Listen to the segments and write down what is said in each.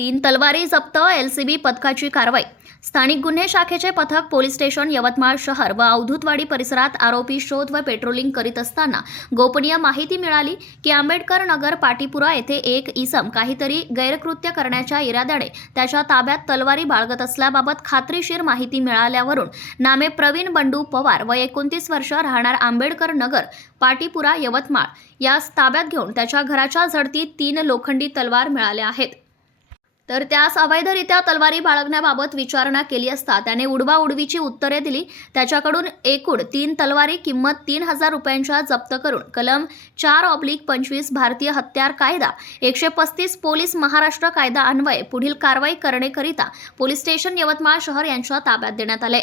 तीन तलवारी जप्त एलसीबी पथकाची कारवाई. स्थानिक गुन्हे शाखेचे पथक पोलीस स्टेशन यवतमाळ शहर व अवधूतवाडी परिसरात आरोपी शोध व पेट्रोलिंग करीत असताना गोपनीय माहिती मिळाली की आंबेडकर नगर पाटीपुरा येथे एक इसम काहीतरी गैरकृत्य करण्याच्या इराद्याने त्याच्या ताब्यात तलवारी बाळगत असल्याबाबत खात्रीशीर माहिती मिळाल्यावरून नामे प्रवीण बंडू पवार व एकोणतीस वर्ष राहणार आंबेडकर नगर पाटीपुरा यवतमाळ यास ताब्यात घेऊन त्याच्या घराच्या झडतीत तीन लोखंडी तलवार मिळाल्या आहेत. तर त्यास अवैधरित्या तलवारी बाळगण्याबाबत विचारणा केली असता त्याने उडवाउडवीची उत्तरे दिली. त्याच्याकडून एकूण तीन तलवारी किंमत तीन हजार रुपयांच्या जप्त करून कलम चार ऑब्लिक पंचवीस भारतीय हत्यार कायदा एकशे पस्तीस पोलीस महाराष्ट्र कायदा अन्वये पुढील कारवाई करण्याकरिता पोलीस स्टेशन यवतमाळ शहर यांच्या ताब्यात देण्यात आले.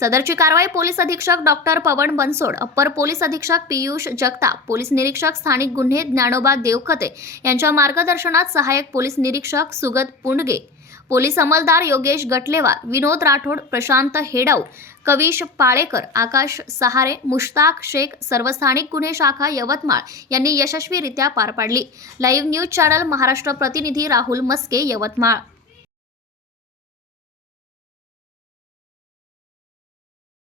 सदरची कारवाई पोलीस अधीक्षक doctor Pavan Bansod upper police अधीक्षक पियुष जगताप पोलीस निरीक्षक स्थानिक गुन्हे ज्ञानोबा देवखते यांच्या मार्गदर्शनात सहाय्यक पोलीस निरीक्षक सुगत पुंडगे पोलीस अंमलदार योगेश गटलेवार विनोद राठोड प्रशांत हेडाऊ कविश पाळेकर आकाश सहारे मुश्ताक शेख सर्व स्थानिक गुन्हे शाखा यवतमाळ यांनी यशस्वीरित्या पार पाडली. लाईव्ह न्यूज चॅनल महाराष्ट्र प्रतिनिधी राहुल मस्के यवतमाळ.